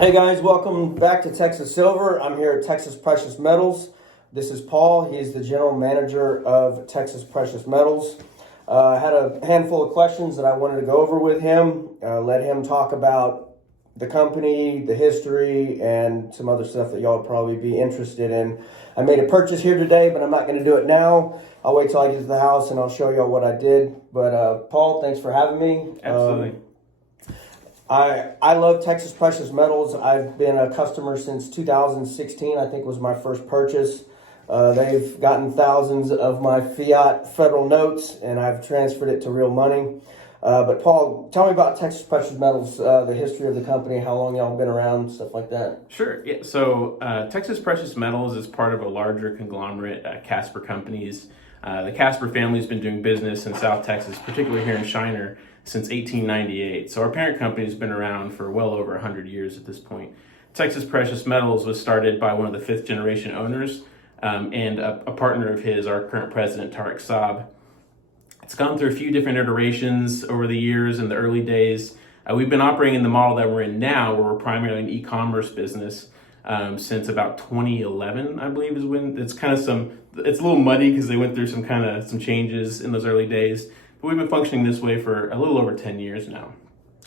Hey guys, welcome back to Texas Silver. I'm here at Texas Precious Metals. This is Paul. He's the general manager of Texas Precious Metals. I had a handful of questions that I wanted to go over with him, let him talk about the company, the history, and some other stuff that y'all would probably be interested in. I made a purchase here today, but I'm not going to do it now. I'll wait till I get to the house and I'll show y'all what I did. But Paul, thanks for having me. Absolutely. I love Texas Precious Metals. I've been a customer since 2016, I think was my first purchase. They've gotten thousands of my fiat federal notes, and I've transferred it to real money. But Paul, tell me about Texas Precious Metals, the history of the company, how long y'all been around, stuff like that. Sure. Yeah. So Texas Precious Metals is part of a larger conglomerate, Kaspar companies. The Kaspar family has been doing business in South Texas, particularly here in Shiner, since 1898. So our parent company has been around for well over 100 years at this point. Texas Precious Metals was started by one of the fifth generation owners and a partner of his, our current president, Tariq Saab. It's gone through a few different iterations over the years. In the early days, we've been operating in the model that we're in now, where we're primarily an e-commerce business since about 2011, I believe, is when it's it's a little muddy because they went through some changes in those early days. But we've been functioning this way for a little over 10 years now,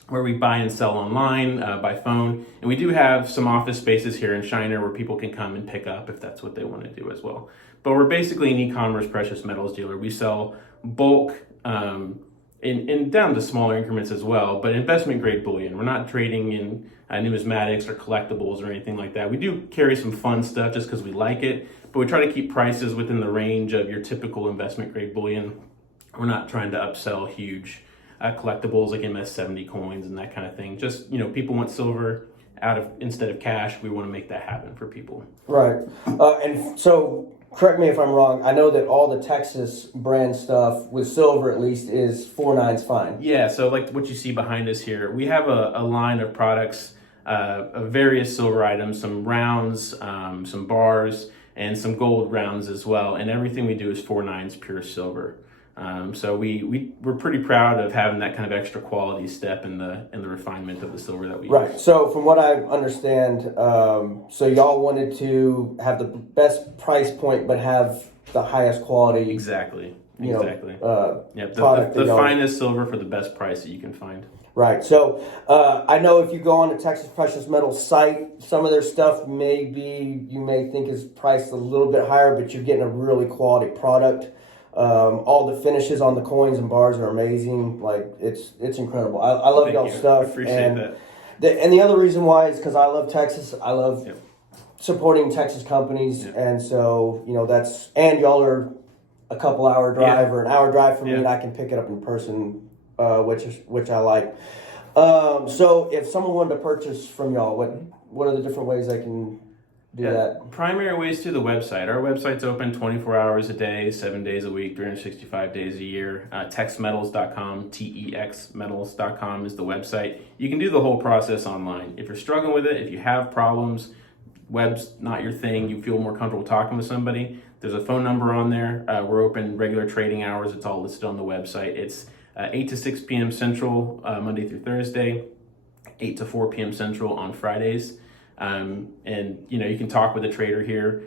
where we buy and sell online, by phone. And we do have some office spaces here in Shiner where people can come and pick up if that's what they want to do as well. But we're basically an e-commerce precious metals dealer. We sell bulk in down to smaller increments as well, but investment grade bullion. We're not trading in numismatics or collectibles or anything like that. We do carry some fun stuff just because we like it, but we try to keep prices within the range of your typical investment grade bullion. We're not trying to upsell huge collectibles like MS-70 coins and that kind of thing. Just, people want silver instead of cash. We want to make that happen for people. Right. And so, correct me if I'm wrong, I know that all the Texas brand stuff, with silver at least, is 4.9's fine. Yeah, so like what you see behind us here, we have a line of products of various silver items, some rounds, some bars, and some gold rounds as well. And everything we do is 4.9's pure silver. So we're pretty proud of having that kind of extra quality step in the refinement of the silver that we Right. use. So from what I understand, so y'all wanted to have the best price point, but have the highest quality. Exactly. Product The finest silver for the best price that you can find. Right. So I know if you go on the Texas Precious Metals site, some of their stuff you may think is priced a little bit higher, but you're getting a really quality product. All the finishes on the coins and bars are amazing. Like it's incredible. I love y'all's stuff. I appreciate that. And the other reason why is because I love Texas. I love supporting Texas companies, and so and y'all are a couple hour drive or an hour drive from me, and I can pick it up in person, which I like. So if someone wanted to purchase from y'all, what are the different ways they can do that? Primary ways through the website. Our website's open 24 hours a day, 7 days a week, 365 days a year. Texmetals.com, texmetals.com is the website. You can do the whole process online. If you're struggling with it, if you have problems, web's not your thing, you feel more comfortable talking with somebody, there's a phone number on there. We're open regular trading hours. It's all listed on the website. It's 8 to 6 p.m. Central, Monday through Thursday, 8 to 4 p.m. Central on Fridays. And you can talk with a trader here.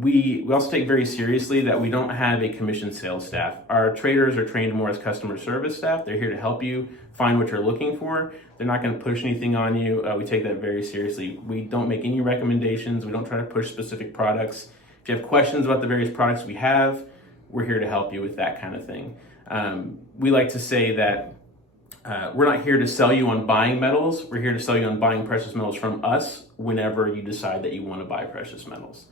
We also take very seriously that we don't have a commissioned sales staff. Our traders are trained more as customer service staff. They're here to help you find what you're looking for. They're not going to push anything on you. We take that very seriously. We don't make any recommendations. We don't try to push specific products. If you have questions about the various products we have, we're here to help you with that kind of thing. We like to say that we're not here to sell you on buying metals. We're here to sell you on buying precious metals from us whenever you decide that you want to buy precious metals.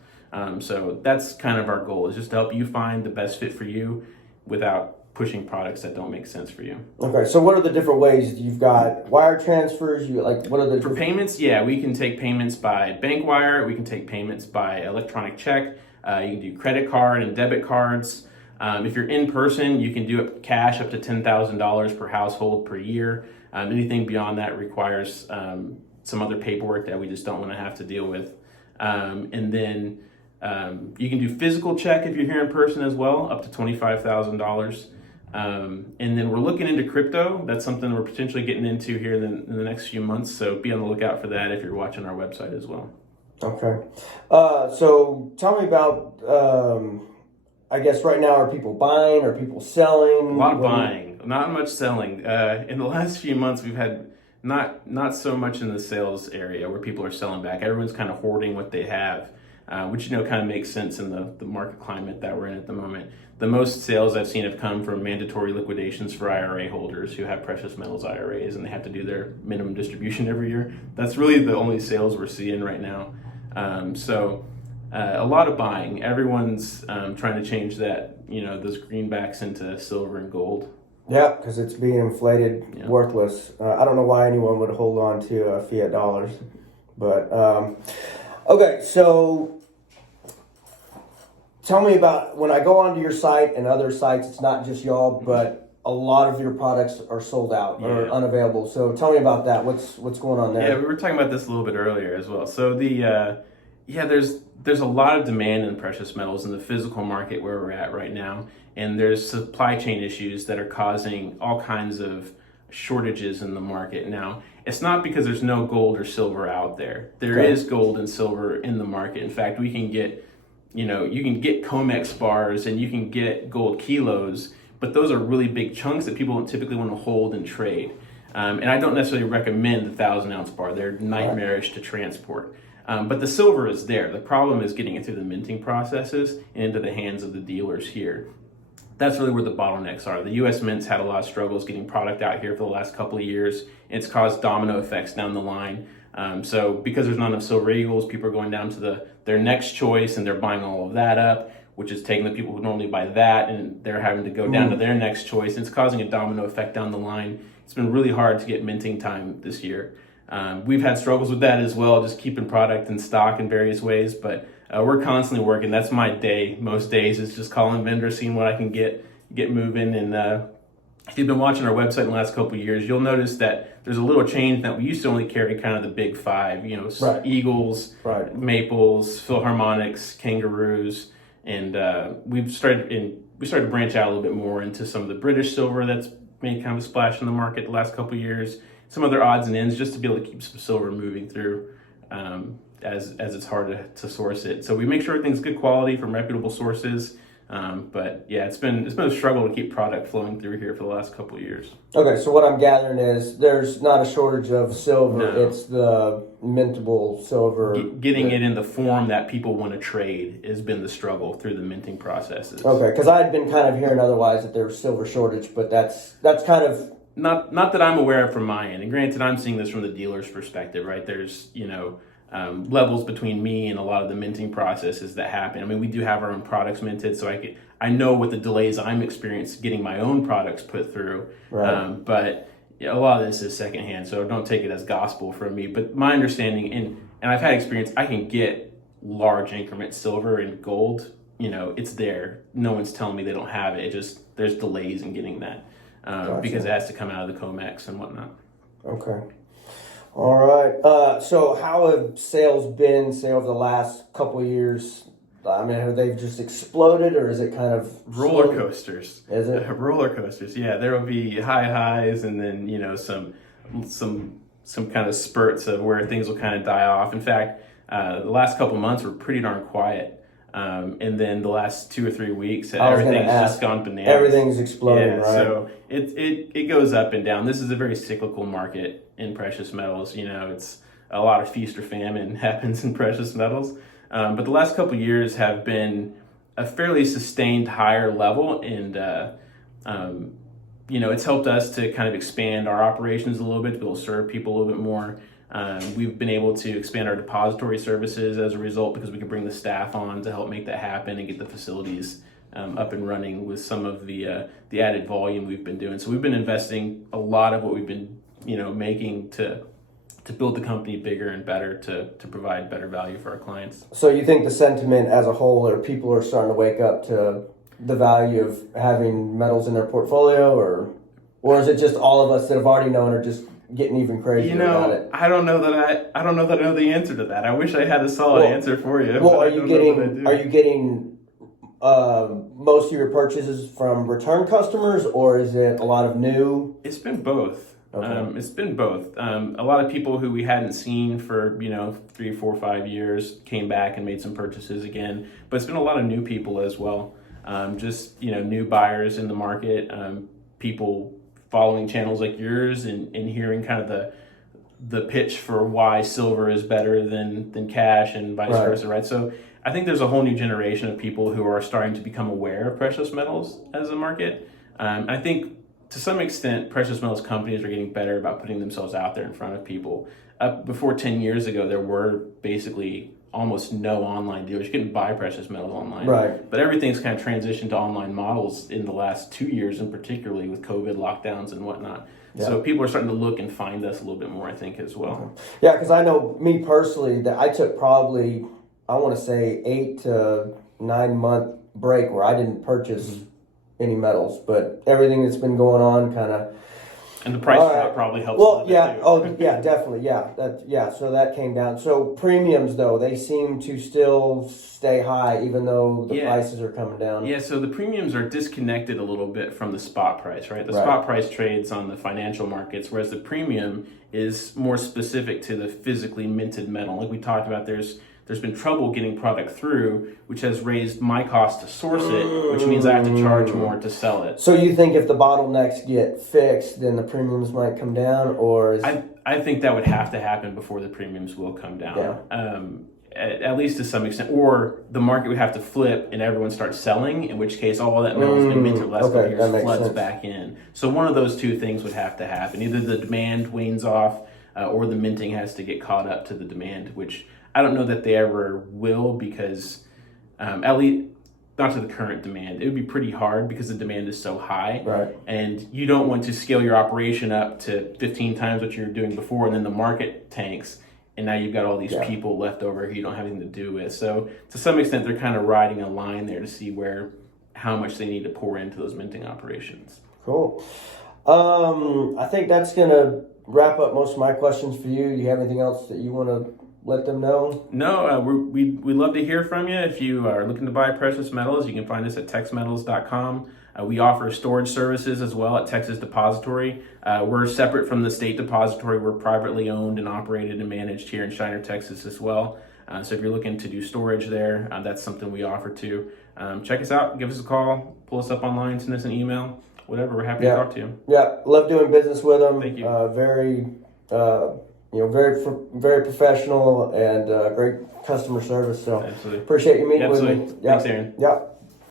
So that's kind of our goal, is just to help you find the best fit for you without pushing products that don't make sense for you. Okay, so what are the different ways? You've got wire transfers, what are the... For payments, we can take payments by bank wire, we can take payments by electronic check, you can do credit card and debit cards. If you're in person, you can do it cash up to $10,000 per household per year. Anything beyond that requires some other paperwork that we just don't want to have to deal with. And then you can do physical check if you're here in person as well, up to $25,000. And then we're looking into crypto. That's something we're potentially getting into here in the next few months. So be on the lookout for that if you're watching our website as well. Okay. So tell me about, I guess right now, are people buying? Are people selling? A lot of buying, not much selling. In the last few months, we've had not so much in the sales area where people are selling back. Everyone's kind of hoarding what they have, which kind of makes sense in the market climate that we're in at the moment. The most sales I've seen have come from mandatory liquidations for IRA holders who have precious metals IRAs and they have to do their minimum distribution every year. That's really the only sales we're seeing right now. A lot of buying. Everyone's trying to change that, those greenbacks into silver and gold. Yeah, because it's being inflated, worthless. I don't know why anyone would hold on to fiat dollars. But, okay, so tell me about when I go onto your site and other sites, it's not just y'all, but a lot of your products are sold out or unavailable. So tell me about that. What's going on there? Yeah, we were talking about this a little bit earlier as well. So there's a lot of demand in precious metals in the physical market where we're at right now. And there's supply chain issues that are causing all kinds of shortages in the market. Now, it's not because there's no gold or silver out there. There is gold and silver in the market. In fact, we can get, you can get COMEX bars and you can get gold kilos, but those are really big chunks that people don't typically want to hold and trade. And I don't necessarily recommend the 1,000-ounce bar. They're nightmarish to transport. But the silver is there. The problem is getting it through the minting processes and into the hands of the dealers here. That's really where the bottlenecks are. The U.S. Mint's had a lot of struggles getting product out here for the last couple of years. It's caused domino effects down the line. So because there's not enough silver eagles, people are going down to their next choice and they're buying all of that up, which is taking the people who normally buy that and they're having to go down to their next choice. It's causing a domino effect down the line. It's been really hard to get minting time this year. We've had struggles with that as well, just keeping product in stock in various ways, but we're constantly working. That's my day. Most days is just calling vendors, seeing what I can get moving. And if you've been watching our website in the last couple of years, you'll notice that there's a little change that we used to only carry kind of the big five, Eagles, Maples, Philharmonics, Kangaroos, and we started to branch out a little bit more into some of the British silver that's made kind of a splash in the market the last couple of years. Some other odds and ends just to be able to keep some silver moving through as it's hard to source it. So we make sure everything's good quality from reputable sources. But yeah, it's been a struggle to keep product flowing through here for the last couple of years. Okay, so what I'm gathering is there's not a shortage of silver. No. It's the mintable silver. Getting it in the form that people want to trade has been the struggle through the minting processes. Okay, because I had been kind of hearing otherwise that there's silver shortage, but that's kind of not that I'm aware of from my end. And granted, I'm seeing this from the dealer's perspective, right? There's levels between me and a lot of the minting processes that happen. I mean, we do have our own products minted, so I know what the delays I'm experiencing getting my own products put through. Right. But a lot of this is secondhand, so don't take it as gospel from me. But my understanding, and I've had experience, I can get large increment silver and gold. It's there. No one's telling me they don't have it. There's delays in getting that because it has to come out of the COMEX and whatnot. Okay. All right. So how have sales been, say, over the last couple of years? I mean, have they just exploded, or is it kind of roller coasters? Is it roller coasters? Yeah, there will be high highs, and then some kind of spurts of where things will kind of die off. In fact, the last couple of months were pretty darn quiet. And then the last 2 or 3 weeks, everything's just gone bananas. Everything's exploding, right? So it goes up and down. This is a very cyclical market in precious metals. It's a lot of feast or famine happens in precious metals. But the last couple of years have been a fairly sustained higher level, and it's helped us to kind of expand our operations a little bit, to be able to serve people a little bit more. We've been able to expand our depository services as a result because we can bring the staff on to help make that happen and get the facilities up and running with some of the added volume we've been doing. So we've been investing a lot of what we've been making to build the company bigger and better to provide better value for our clients. So you think the sentiment as a whole, or people are starting to wake up to the value of having metals in their portfolio, or is it just all of us that have already known are just getting even crazier about it? I don't know that I know the answer to that. I wish I had a solid answer for you. Well, are you getting most of your purchases from return customers, or is it a lot of new? It's been both. Okay. It's been both. A lot of people who we hadn't seen for 3, 4, 5 years came back and made some purchases again. But it's been a lot of new people as well. Just new buyers in the market. People following channels like yours and hearing kind of the pitch for why silver is better than cash and vice versa, right? So I think there's a whole new generation of people who are starting to become aware of precious metals as a market. I think to some extent, precious metals companies are getting better about putting themselves out there in front of people. Before 10 years ago, there were basically almost no online dealers. You couldn't buy precious metals online. Right. But everything's kind of transitioned to online models in the last 2 years, and particularly with COVID lockdowns and whatnot. Yeah. So people are starting to look and find us a little bit more, I think, as well. Okay. Yeah, because I know me personally that I took probably, I want to say 8 to 9 month break where I didn't purchase any metals, but everything that's been going on kind of. And the price drop probably helps. Well, yeah. Oh, yeah, definitely. Yeah. So that came down. So premiums, though, they seem to still stay high, even though the prices are coming down. Yeah. So the premiums are disconnected a little bit from the spot price, right? The spot price trades on the financial markets, whereas the premium is more specific to the physically minted metal. Like we talked about, there's been trouble getting product through, which has raised my cost to source it, which means I have to charge more to sell it. So you think if the bottlenecks get fixed, then the premiums might come down, or is... I think that would have to happen before the premiums will come down. Yeah. At least to some extent, or the market would have to flip and everyone starts selling, in which case all that metal's been minted less than years floods back in. So one of those two things would have to happen. Either the demand wanes off, or the minting has to get caught up to the demand, which I don't know that they ever will, because at least not to the current demand. It would be pretty hard because the demand is so high. Right. And you don't want to scale your operation up to 15 times what you were doing before, and then the market tanks, and now you've got all these people left over who you don't have anything to do with. So to some extent, they're kind of riding a line there to see how much they need to pour into those minting operations. Cool. I think that's going to wrap up most of my questions for you. Do you have anything else that you want to let them know? No, we love to hear from you. If you are looking to buy precious metals, you can find us at texmetals.com. We offer storage services as well at Texas Depository. We're separate from the state depository. We're privately owned and operated and managed here in Shiner, Texas as well. So if you're looking to do storage there, that's something we offer too. Check us out, give us a call, pull us up online, send us an email, whatever. We're happy to talk to you. Yeah, love doing business with them. Thank you. Very professional and great customer service. So absolutely appreciate you meeting with me. Thanks, Aaron. Yeah.